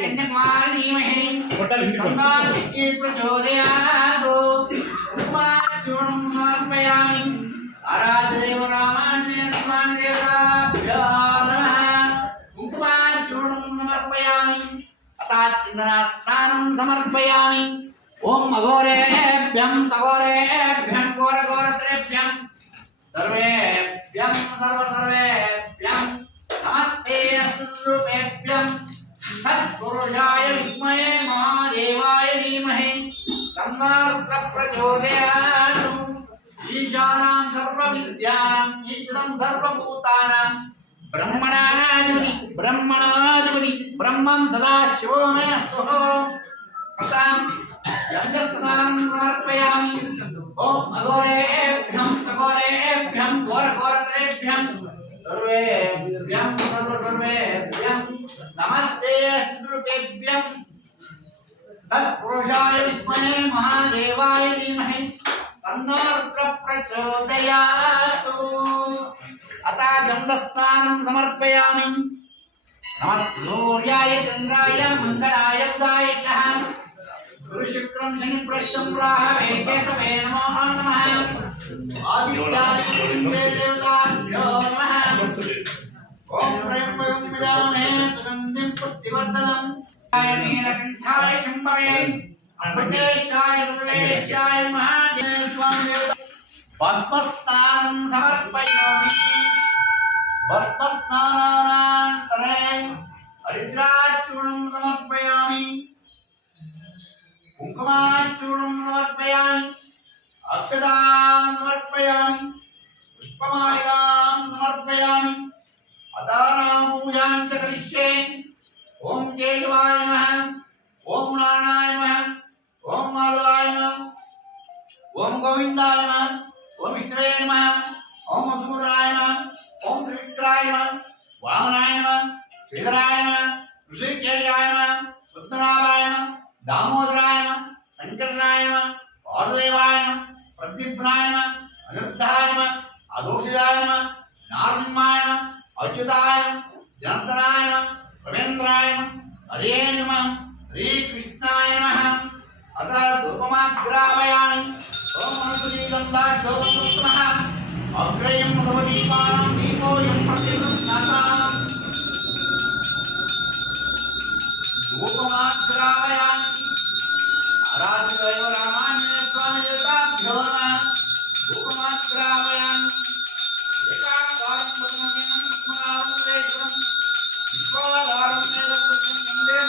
कन्याकुमारी धीमहि तन्नाभिः प्रचोदयात् कुमारचूर्णं समर्पयामि आराध्यदेव रामाञ्जनेयस्वामि देवताभ्यो नमः कुमारचूर्णं समर्पयामि अताच्छिन्दनास्नानं समर्पयामि ओम अघोरेभ्यं तघोरेभ्यं घोरघोरत्रेभ्यं सर्वेभ्यं सर्वेभ्यं नमस्ते अस्तुभ्यं सत्पुरुषाय विद्महे महादेवाय धीमहि तन्नो प्रचोदयात् ईशानां सर्वविद्यानाम् ईश्वरं सर्वभूतानां ब्रह्मणाधिपति ब्रह्मं सदाशिवोऽस्तु यज्ञस्नानं समर्पयामि ओम अघोरेभ्यं तघोरेभ्यं घोरघोरत्रेभ्यं सर्वेभ्यं सर्वेभ्यं नमस्ते अस्तुभ्यं तत्पुरुषाय विद्महे महादेवाय धीमहि तन्नो प्रचोदयात् अतः गन्धस्नानं समर्पयामि नमः सूर्याय चन्द्राय मङ्गलाय बुधाय च गुरुशुक्रं शनिप्रश्चं राहवे केतवे नमो नमः आदित्याय देवताभ्यो नमः ॐ त्र्यम्बकं यजामहे सुगन्धिं पुष्टिवर्धनम् नीलकण्ठाय शम्भवे अमृतेशाय सर्वेशाय महादेव स्वामी भस्मस्नानं समर्पयामि भस्मस्नानानन्तरं हरिद्राचूर्णं समर्पयामि कुंकुमाचूर्णं समर्पयामि अक्षतां समर्पयामि पुष्पमालिकां समर्पयामि अतानां पूजां च करिष्ये ओम केशवाय नमः ओम नारायणाय नमः ओम माधवाय नमः ओम गोविंदाय नमः ओम विष्णवे नमः ओम मधुसूदनाय नमः ओम त्रिविक्राय नमः वामनाय नमः श्रीधराय नमः ऋषिकेशाय नमः पद्मनाभाय नमः दामोदराय नमः संकर्षणाय नमः वासुदेवाय नमः प्रद्युम्नाय नमः अनिरुद्धाय नमः अदोषाय नमः नारसिंहाय नमः अच्युताय नमः जनार्दनाय नमः रवीन्द्राय नमः हरे नमः श्रीकृष्णाय नमः अतः धूपमाग्रापयामि ओम अनुसुलीगन्धाढ्योपस्मः अग्रयं मधुदीपानां दीपोऽयं प्रतिगृह्णाताम् धूपमाग्रापयामि आराध्यदेव रामाञ्जनेयस्वामि देवताभ्यो नमः धूपमाग्रापयामि एकाकारं पद्ममेनं पद्मनाभं